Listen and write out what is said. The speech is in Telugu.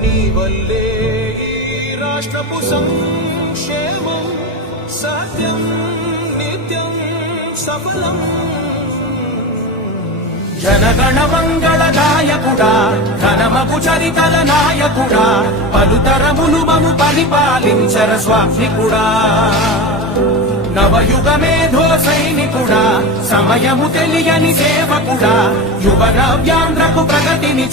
నీ వల్లే ఈ రాష్ట్రపు సంక్షేమం సత్యం నిత్యం సఫలం. జనగణ మంగళ నాయకుడా, ఘనమగు చరితల నాయకుడా, పలుతరములు మము పరిపాలించర స్వామికుడా. నవయుగ మేధో సైనికుడా, సమయము తెలియని సేవకుడా, యువ నవ్యాంధ్రకు ప్రగతిని